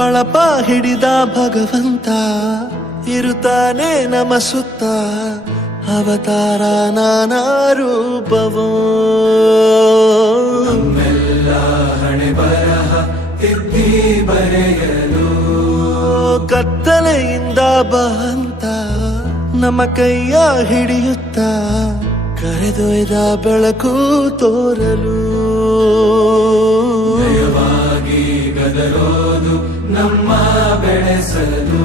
ಬಳಪ ಹಿಡಿದ ಭಗವಂತ ಇರುತ್ತಾನೆ ನಮ ಸುತ್ತ ಅವತಾರ ನಾನಾ ರೂಪವೋ ಹಣೆ ಬರಹ ತಿದ್ದಿ ಬರೆಯಲು ಕತ್ತಲೆಯಿಂದ ಬಂತ ನಮ್ಮ ಕೈಯ ಹಿಡಿಯುತ್ತ ಕರೆದೊಯ್ದ ಬೆಳಕು ತೋರಲು ದಯವಾಗಿ ಗದರೋದು ನಮ್ಮ ಬೆಳೆಸಲು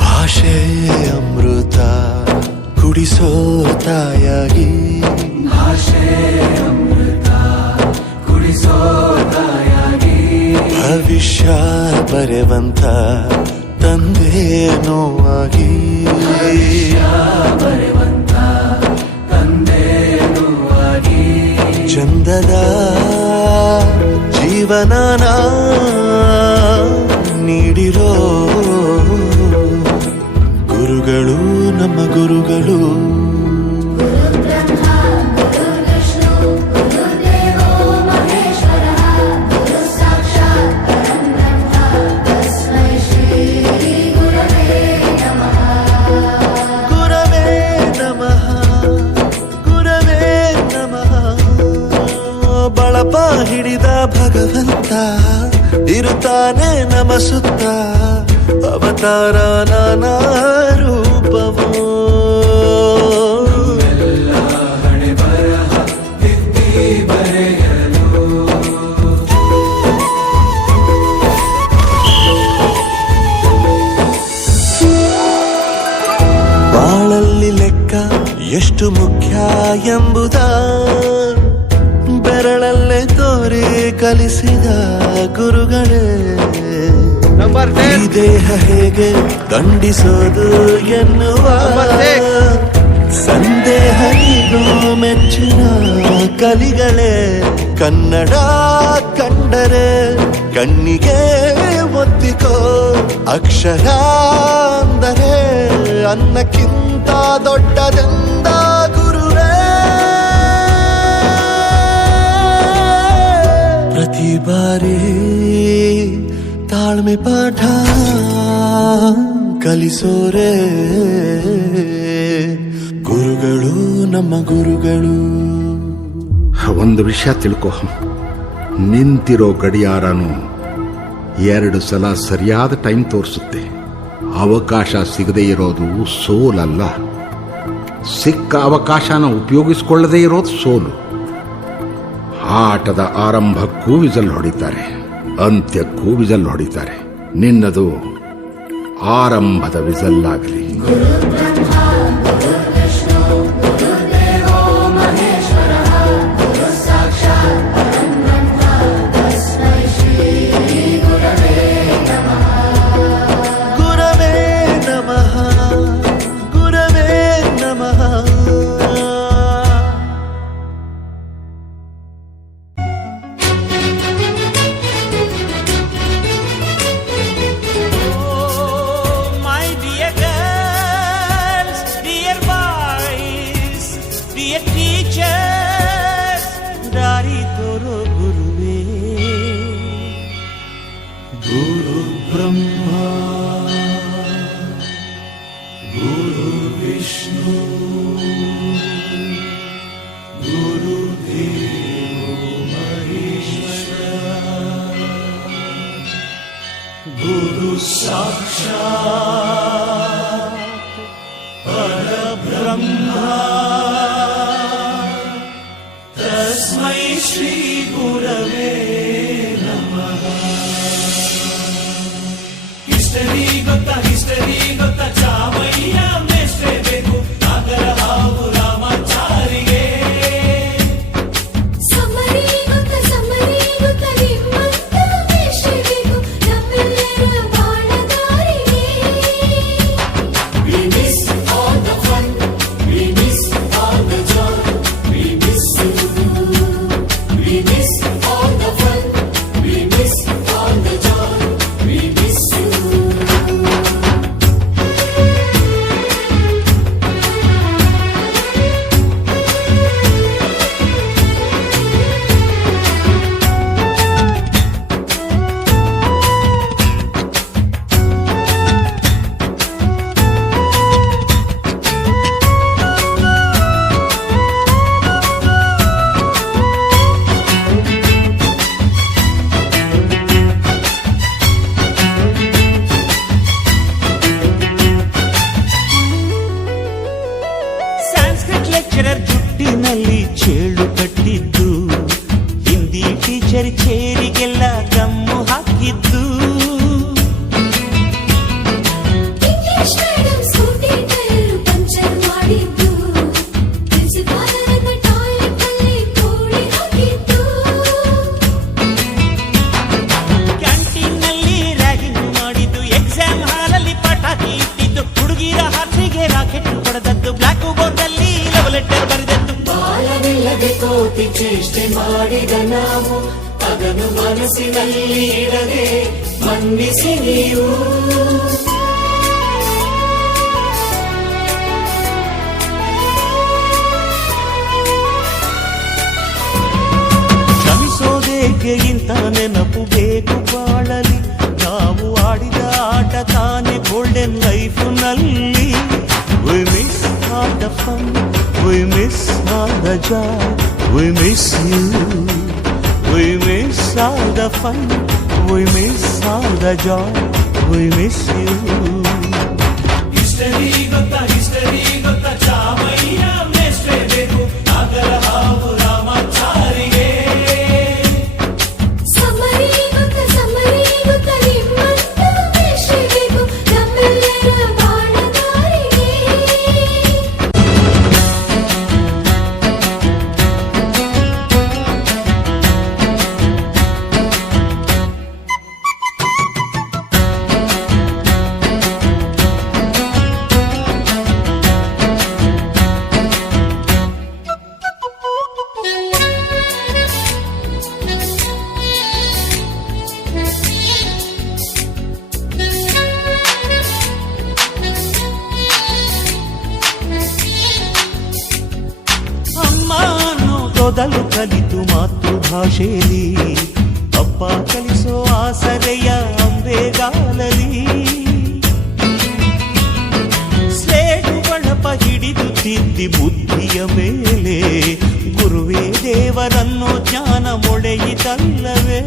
ಭಾಷೆ ಅಮೃತ ಕುಡಿಸೋ ತಾಯಾಗಿ ಭಾಷೆ ಅಮೃತ ಕುಡಿಸೋ ತಾಯಾಗಿ ಭವಿಷ್ಯ ಬರೆವಂತ ತಂದೆ ನೋವಾಗಿ ಬರೆವಂತ ತಂದೆ ನೋವಾಗಿ ಚಂದದ ಜೀವನನ ನೀಡಿರೋ ಗುರುಗಳು ನಮ್ಮ ಗುರುಗಳು ಬಳಪ ಹಿಡಿದ ಭಗವಂತ ಇರುತ್ತಾನೆ ನಮ ಸುತ್ತ ಅವತಾರ ನಾನಾ ರೂಪವೋ ಹಣೆ ಬರಹ ತಿದ್ದಿ ಬರೆಯಲು ಬಾಳಲ್ಲಿ ಲೆಕ್ಕ ಎಷ್ಟು ಮುಖ್ಯ ಎಂಬುದ ಬೆರಳಲ್ಲೇ ತೋರಿ ಕಲಿಸಿದ ಗುರುಗಳೇ ಈ ದೇಹ ಹೇಗೆ ದಂಡಿಸೋದು ಎನ್ನುವ ಸಂದೇಹ ಇದು ಮೆಚ್ಚಿನ ಕಲಿಗಳೇ ಕನ್ನಡ ಕಂಡರೆ ಕಣ್ಣಿಗೆ ಒತ್ತಿಕೋ ಅಕ್ಷರ ಅಂದರೆ ಅನ್ನಕ್ಕಿಂತ ದೊಡ್ಡದೆಂದ ಗುರುವೇ ಪ್ರತಿ ಬಾರಿ ತಾಳ್ಮೆ ಪಾಠ ಕಲಿಸೋರೆ ಗುರುಗಳು ನಮ್ಮ ಗುರುಗಳು. ಒಂದು ವಿಷಯ ತಿಳ್ಕೊ, ನಿಂತಿರೋ ಗಡಿಯಾರನು 2 ಸಲ ಸರಿಯಾದ ಟೈಮ್ ತೋರಿಸುತ್ತೆ. ಅವಕಾಶ ಸಿಗದೇ ಇರೋದು ಸೋಲಲ್ಲ, ಸಿಕ್ಕ ಅವಕಾಶನ ಉಪಯೋಗಿಸಿಕೊಳ್ಳದೇ ಇರೋದು ಸೋಲು. ಆಟದ ಆರಂಭಕ್ಕೂ ವಿಸಲ್ ಹೊಡಿತಾರೆ, ಅಂತ್ಯಕ್ಕೂ ವಿಸಲ್ ಹೊಡಿತಾರೆ. ನಿನ್ನದು ಆರಂಭದ ವಿಸಲ್ ಆಗಲಿ. ಗುರು ಬ್ರಹ್ಮ ಗುರು ವಿಷ್ಣು ಗುರು ದೇವೋ ಮಹೇಶ್ವರ ಗುರು ಸಾಕ್ಷಾತ್ ಪರಬ್ರಹ್ಮ ತಸ್ಮೈ ಶ್ರೀ ಗುರವೇ ನಮಃ. ಹಿಸ್ಟರಿ ಗೊತ್ತಾ ಚಾಮಯ್ಯ ಮೇಷ್ಟ್ರೇ ಬೇಕು, ನಾಗರ ಕ್ಯಾಂಟೀನಲ್ಲಿ ಚೇಳು ಕಟ್ಟಿದ್ದು, ಹಿಂದಿ ಟೀಚರ್ ಚೇರಿಗೆಲ್ಲ ಗಮ್ಮು ಹಾಕಿದ್ದು, English madam scooty tyre puncture ಮಾಡಿದ್ದು, ಪ್ರಿನ್ಸಿಪಾಲರ ಟಾಯ್ಲೆಟ್ ಅಲ್ಲಿ ಕೋಳಿ ಹಾಕಿದ್ದು, ಕ್ಯಾಂಟೀನ್ನಲ್ಲಿ ರ್ಯಾಗಿಂಗ್ ಮಾಡಿದ್ದು, ಎಕ್ಸಾಮ್ ಹಾಲಲ್ಲಿ ಪಟಾಕಿ ಇಟ್ಟಿದ್ದು, ಹುಡುಗಿರ ಹಾಸಿಗೆ ರಾಕೆಟ್ ಹೊಡೆದದ್ದು, ಬ್ಲಾಕ್ ಬೋರ್ಡ್ ಅಲ್ಲಿ ಲವ್ ಲೆಟರ್ ಬರೆದದ್ದು. ಬಾಲವಿಲ್ಲದೆ ಕೋಟಿ ಚೇಷ್ಟೆ ಮಾಡಿದ ನಾವು ಅದನ್ನು ಮನಸ್ಸಿನಲ್ಲಿ ಇಡದೆ ಮನ್ನಿಸಿ ನೀವು. ಕ್ಷಮಿಸೋದೇಕೆ ಇಂಥ ನೆನಪು ಬೇಕು ಬಾಳಲಿ, ನಾವು ಆಡಿದ ಆಟ ತಾನೆ ಗೋಲ್ಡನ್ ಲೈಫ್ ನಲ್ಲಿ. We miss all the fun, we miss all the joy, we miss you. We miss all the fun, we miss all the joy, we miss you. History ಗೊತ್ತಾ ಚಾಮಯ್ಯ ಮೇಷ್ಟ್ರೇ ಬೇಕು ನಾಗರ ಹಾವು ರಾಮಾಚಾರಿಗೆ. ಸಮರಿ ಗೊತ್ತ ನಿಮ್ಮಂತ ಮೇಷ್ಟ್ರೇ ಬೇಕು ನಮ್ಮೆಲ್ಲರ ಬಾಳಗಾರಿಗೆ. ಅಮ್ಮ ಅನ್ನೋದೊದಲು ಕಲಿತು ಮಾತೃಭಾಷೆಯಲ್ಲಿ, ಅಪ್ಪ ಕಲಿಸೋ ಆಸರೆಯ ಅಂಬೆಗಾಲಲಿ, ಸ್ಲೇಟು ಬಳಪ ಹಿಡಿದು ತಿದ್ದಿ ಬುದ್ಧಿಯ ಮೇಲೆ, ಗುರುವೇ ದೇವರನ್ನು ಜ್ಞಾನ ಮೊಳೆಯಿತಲ್ಲವೇ.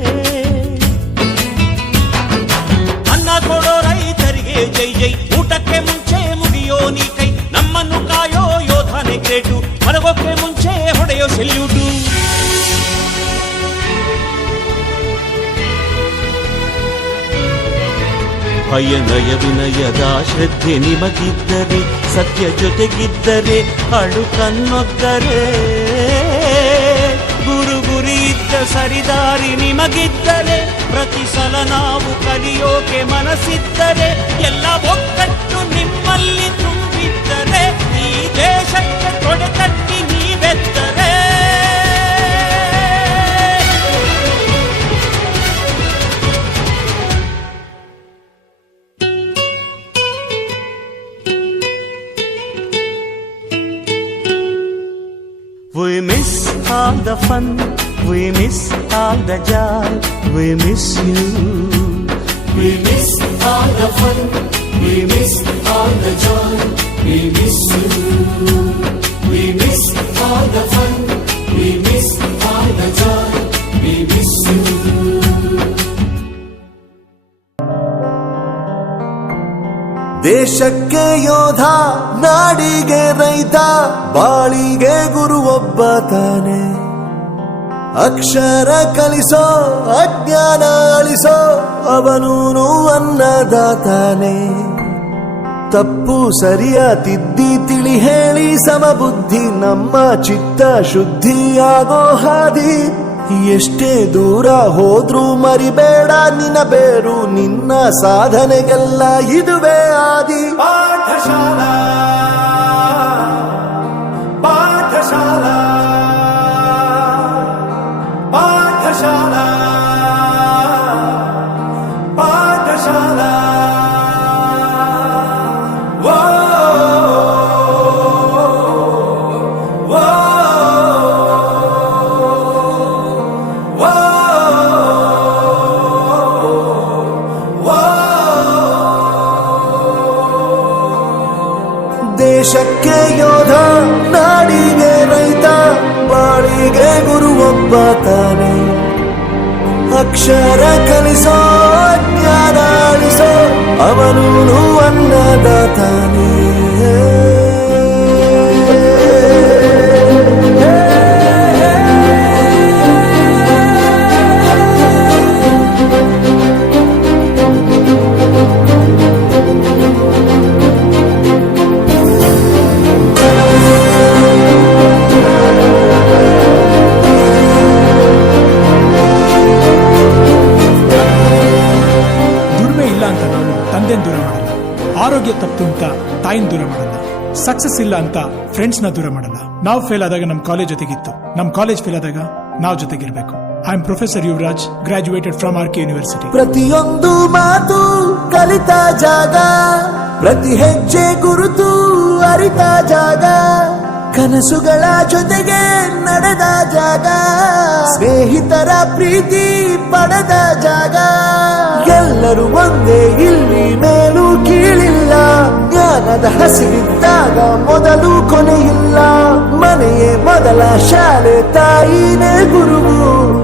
ಅನ್ನ ಕೊಡೋ ರೈತರಿಗೆ ಜೈ ಜೈ, ಊಟಕ್ಕೆ ಮುಂಚೆ ಮುಗಿಯೋ ನೀ ಕೈ, ನಮ್ಮನ್ನು ಕಾಯೋ ಯೋಧನೆ ಗ್ರೇಟು, ಮಲಗೋಕೆ ಮುಂಚೆ ಹೊಡೆಯೋ ಸೆಲ್ಯೂಟು. ಭಯನಯ ವಿನಯದ ಶ್ರದ್ಧೆ ನಿಮಗಿದ್ದರೆ, ಸತ್ಯ ಜೊತೆಗಿದ್ದರೆ, ಅಳು ಕನ್ನೊದ್ದರೆ, ಗುರಿ ಇದ್ದ ಸರಿದಾರಿ ನಿಮಗಿದ್ದರೆ, ಪ್ರತಿ ಸಲ ನಾವು ಕಲಿಯೋಕೆ ಮನಸ್ಸಿದ್ದರೆ, ಎಲ್ಲ ಒಕ್ಕಟ್ಟು ನಿಮ್ಮಲ್ಲಿ ತುಂಬಿದ್ದರೆ, ಈ ದೇಶಕ್ಕೆ ತೊಡೆತಟ್ಟಿ ನೀವೆದ್ದರೆ. We miss all the fun, we miss all the joy, we miss you. We miss all the fun, we miss all the joy, we miss you. We miss all the fun, we miss all the joy, we miss you. ದೇಶಕ್ಕೆ ಯೋಧ, ನಾಡಿಗೆ ರೈತ, ಬಾಳಿಗೆ ಗುರು ಒಬ್ಬ ತಾನೆ. ಅಕ್ಷರ ಕಲಿಸೋ, ಅಜ್ಞಾನ ಅಳಿಸೋ, ಅವನೂನು ಅನ್ನದಾತಾನೆ. ತಪ್ಪು ಸರಿಯ ತಿದ್ದಿ ತಿಳಿ ಹೇಳಿ ಸಮಬುದ್ಧಿ, ನಮ್ಮ ಚಿತ್ತ ಶುದ್ಧಿಯಾಗೋ ಹಾದಿ. ಎಷ್ಟೇ ದೂರ ಹೋದ್ರೂ ಮರಿಬೇಡ ನಿನ್ನ ಬೇರು, ನಿನ್ನ ಸಾಧನೆಗೆಲ್ಲ ಇದುವೇ ಆದಿ. ಪಾಠಶಾಲಾ ಪಾಠಶಾಲಾ ಪಾಠಶಾಲಾ ಪಾಠಶಾಲಾ. ವೋ ವೋ ವೋ ವೋ. ದೇಶಕ್ಕೆ ಯೋಧ, ನಾಡಿಗೆ ರೈತ, ಬಾಳಿಗೆ ಗುರು ಒಬ್ಬ ತಾನೆ. ಅಕ್ಷರ ಕಲಿಸೋ, ಜ್ಞಾನ ಅಳಿಸೋ, ಅವನೂನು ಅನ್ನದಾತಾನೆ. ತಾಯಿನ ದೂರ ಮಾಡಲ್ಲ, ಸಕ್ಸಸ್ ಇಲ್ಲ ಅಂತ ಫ್ರೆಂಡ್ಸ್ ನ ದೂರ ಮಾಡಲ್ಲ. ನಾವು ಫೇಲ್ ಆದಾಗ ನಮ್ ಕಾಲೇಜ್ ಜೊತೆಗಿತ್ತು, ನಮ್ ಕಾಲೇಜ್ ಫೇಲ್ ಆದಾಗ ನಾವು ಜೊತೆಗಿರ್ಬೇಕು. I am professor Yuvraj, graduated from RK university. ಪ್ರತಿಯೊಂದು ಮಾತು ಕಲಿತ ಜಾಗ, ಪ್ರತಿ ಹೆಜ್ಜೆ ಗುರುತು ಅರಿತ ಜಾಗ, ಕನಸುಗಳ ಜೊತೆಗೆ ನಡೆದ ಜಾಗ, ಸ್ನೇಹಿತರ ಪ್ರೀತಿ ಪಡೆದ ಜಾಗ. ಎಲ್ಲರೂ ಒಂದೇ, ಇಲ್ಲಿ ಮೇಲೂ ಕೀಳಿಲ್ಲ, ಜ್ಞಾನದ ಹಸಿವಿದ್ದಾಗ ಮೊದಲು ಕೊನೆಯಿಲ್ಲ. ಮನೆಯೇ ಮೊದಲ ಶಾಲೆ, ತಾಯಿನೇ ಗುರುವು,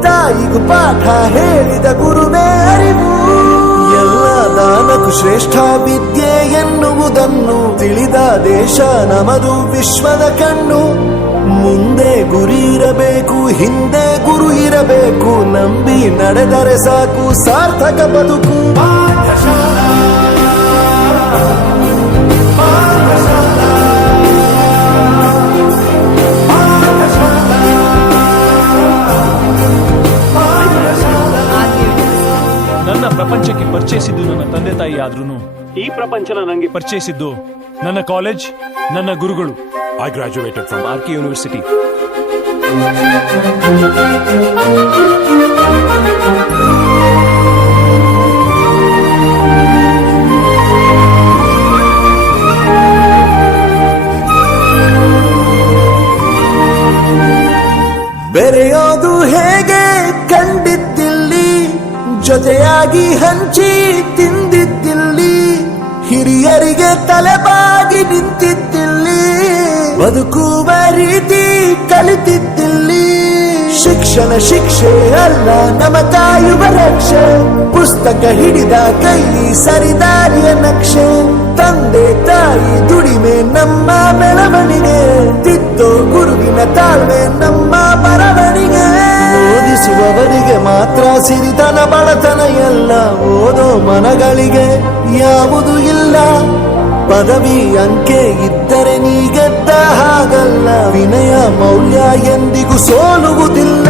ತಾಯಿಗೂ ಪಾಠ ಹೇಳಿದ ಗುರುವೇ ಅರಿವು. ಎಲ್ಲ ದಾನಕ್ಕೂ ಶ್ರೇಷ್ಠ ವಿದ್ಯೆ ಎನ್ನುವುದನ್ನು ತಿಳಿದ ದೇಶ ನಮದು, ವಿಶ್ವದ ಕಣ್ಣು. ಮುಂದೆ ಗುರಿ ಇರಬೇಕು, ಹಿಂದೆ ಗುರು ಇರಬೇಕು, ನಂಬಿ ನಡೆದರೆ ಸಾಕು ಸಾರ್ಥಕ ಬದುಕು. ನನ್ನ ಪ್ರಪಂಚಕ್ಕೆ ಪರಿಚಯಿಸಿದ್ದು ನನ್ನ ತಂದೆ ತಾಯಿ ಆದ್ರೂ ಈ ಪ್ರಪಂಚನ ನನಗೆ ಪರಿಚಯಿಸಿದ್ದು ನನ್ನ ಕಾಲೇಜ್, ನನ್ನ ಗುರುಗಳು. I graduated from RK university. ಬೆರೆಯೋದು ಹೇಗೆ ಕಂಡಿದ್ದಿಲ್ಲಿ, ಜೊತೆಯಾಗಿ ಹಂಚಿ ತಿಂದಿದ್ದಿಲ್ಲಿ, ಹಿರಿಯರಿಗೆ ತಲೆಬಾಗಿ ನಿಂತಿದ್ದಿಲ್ಲಿ, ಬದುಕುವ ರೀತಿ ಕಲಿತಿದ್ದಿಲ್ಲಿ. ಶಿಕ್ಷಣ ಶಿಕ್ಷೆ ಅಲ್ಲ, ನಮ ಕಾಯುವ ರಕ್ಷೆ, ಪುಸ್ತಕ ಹಿಡಿದ ಕೈ ಸರಿದಾರಿಯ ನಕ್ಷೆ. ತಂದೆ ತಾಯಿ ದುಡಿಮೆ ನಮ್ಮ ಬೆಳವಣಿಗೆ, ತಿದ್ದೋ ಗುರುವಿನ ತಾಳ್ಮೆ ನಮ್ಮ ಬರವಣಿಗೆ. ಓದಿಸುವವರಿಗೆ ಮಾತ್ರ ಸಿರಿತನ ಬಡತನ ಎಲ್ಲ, ಓದೋ ಮನಗಳಿಗೆ ಯಾವುದು ಇಲ್ಲ. ಪದವಿ ಅಂಕೆ ಇದ್ದರೆ ನೀ ಗೆದ್ದ ಹಾಗಲ್ಲ, ವಿನಯ ಮೌಲ್ಯ ಎಂದಿಗೂ ಸೋಲುವುದಿಲ್ಲ.